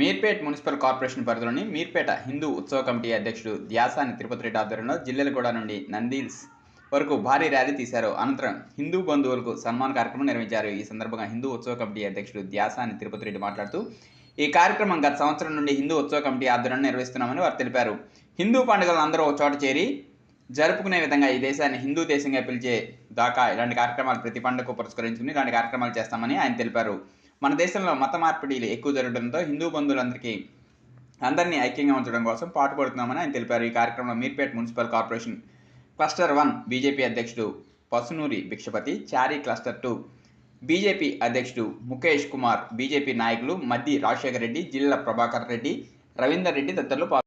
Meerpet municipal corporation పరిధిలోని మీర్పేట హిందూ ఉత్సవ committee అధ్యక్షుడు ధ్యాసాని తిరుపతి రెడ్డి ఆధ్వర్యంలో జిల్లెలగూడ నుండి నందిల్స్ వరకు భారీ ర్యాలీ తీశారు. అనంతరం హిందూ బంధువులకు సన్మాన కార్యక్రమం నిర్వహించారు. ఈ సందర్భంగా హిందూ ఉత్సవ కమిటీ అధ్యక్షుడు ధ్యాసాని తిరుపతి రెడ్డి మాట్లాడుతూ, ఈ కార్యక్రమం గత సంవత్సరం నుండి హిందూ ఉత్సవ కమిటీ ఆధ్వర్యంలో నిర్వహిస్తున్నామని వారు తెలిపారు. హిందూ పండుగలను అందరూ ఒక చోట చేరి జరుపుకునే విధంగా ఈ దేశాన్ని హిందూ దేశంగా పిలిచే దాకా ఇలాంటి కార్యక్రమాలు ప్రతి పండుగకు పురస్కరించుకుని ఇలాంటి కార్యక్రమాలు చేస్తామని ఆయన తెలిపారు. మన దేశంలో మత మార్పిడిలు ఎక్కువ జరగడంతో హిందూ అందరినీ ఐక్యంగా ఉంచడం కోసం పాటుపడుతున్నామని ఆయన తెలిపారు. ఈ కార్యక్రమంలో Meerpet municipal corporation cluster 1 BJP అధ్యక్షుడు పసునూరి భిక్షపతి, చారీ క్లస్టర్ 2 బీజేపీ అధ్యక్షుడు ముఖేష్ కుమార్, బీజేపీ నాయకులు మద్ది రాజశేఖర్ రెడ్డి, జిల్లా ప్రభాకర్ రెడ్డి, రవీందర్ రెడ్డి తదితరులు పాల్గొన్నారు.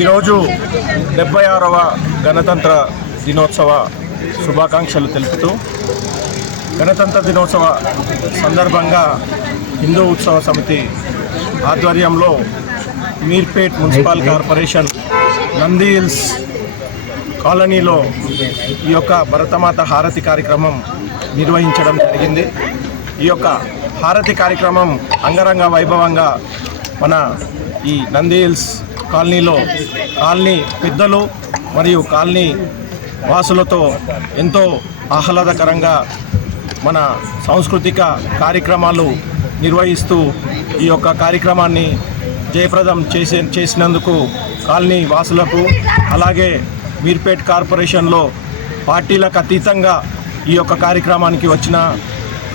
ఈరోజు 76వ గణతంత్ర దినోత్సవ శుభాకాంక్షలు తెలుపుతూ, గణతంత్ర దినోత్సవ సందర్భంగా హిందూ ఉత్సవ సమితి ఆధ్వర్యంలో మీర్పేట్ మున్సిపల్ కార్పొరేషన్ నందిల్స్ కాలనీలో ఈ యొక్క భరతమాత హారతి కార్యక్రమం నిర్వహించడం జరిగింది. ఈ యొక్క హారతి కార్యక్రమం అంగరంగ వైభవంగా మన ఈ నందిల్స్ కాలనీలో కాలనీ పెద్దలు మరియు కాలనీ వాసులతో ఎంతో ఆహ్లాదకరంగా మన సాంస్కృతిక కార్యక్రమాలు నిర్వహిస్తూ ఈ యొక్క కార్యక్రమాన్ని జయప్రదం చేసినందుకు కాలనీ వాసులకు, అలాగే మీర్పేట్ కార్పొరేషన్లో పార్టీలకు అతీతంగా ఈ యొక్క కార్యక్రమానికి వచ్చిన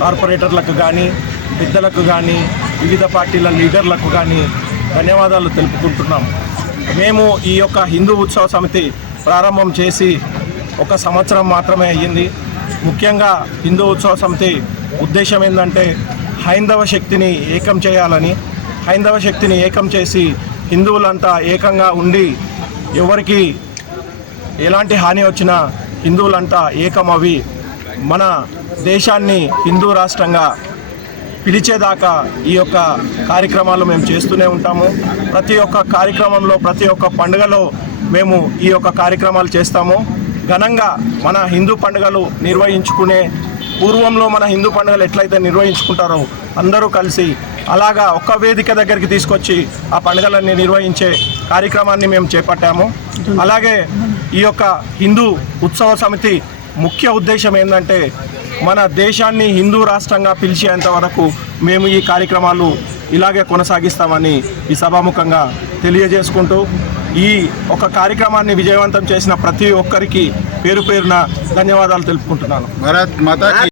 కార్పొరేటర్లకు కానీ, పెద్దలకు కానీ, వివిధ పార్టీల లీడర్లకు కానీ ధన్యవాదాలు తెలుపుకుంటున్నాం. మేము ఈ యొక్క హిందూ ఉత్సవ సమితి ప్రారంభం చేసి 1 సంవత్సరం మాత్రమే అయ్యింది. ముఖ్యంగా హిందూ ఉత్సవ సమితి ఉద్దేశం ఏంటంటే హైందవ శక్తిని ఏకం చేయాలని, హైందవ శక్తిని ఏకం చేసి హిందువులంతా ఏకంగా ఉండి ఎవరికి ఎలాంటి హాని వచ్చినా హిందువులంతా ఏకమవి మన దేశాన్ని హిందూ రాష్ట్రంగా పిలిచేదాకా ఈ యొక్క కార్యక్రమాలు మేము చేస్తూనే ఉంటాము. ప్రతి ఒక్క కార్యక్రమంలో, ప్రతి ఒక్క పండుగలో మేము ఈ యొక్క కార్యక్రమాలు చేస్తాము. ఘనంగా మన హిందూ పండుగలు నిర్వహించుకునే పూర్వంలో మన హిందూ పండుగలు ఎట్లయితే నిర్వహించుకుంటారో అందరూ కలిసి అలాగా ఒక్క వేదిక దగ్గరికి తీసుకొచ్చి ఆ పండుగలన్నీ నిర్వహించే కార్యక్రమాన్ని మేము చేపట్టాము. అలాగే ఈ యొక్క హిందూ ఉత్సవ సమితి ముఖ్య ఉద్దేశం ఏంటంటే మన దేశాన్ని హిందూ రాష్ట్రంగా పిలిచేంత వరకు మేము ఈ కార్యక్రమాలు ఇలాగే కొనసాగిస్తామని ఈ సభాముఖంగా తెలియజేసుకుంటూ, ఈ ఒక కార్యక్రమాన్ని విజయవంతం చేసిన ప్రతి ఒక్కరికి పేరు పేరున ధన్యవాదాలు తెలుపుకుంటున్నాను.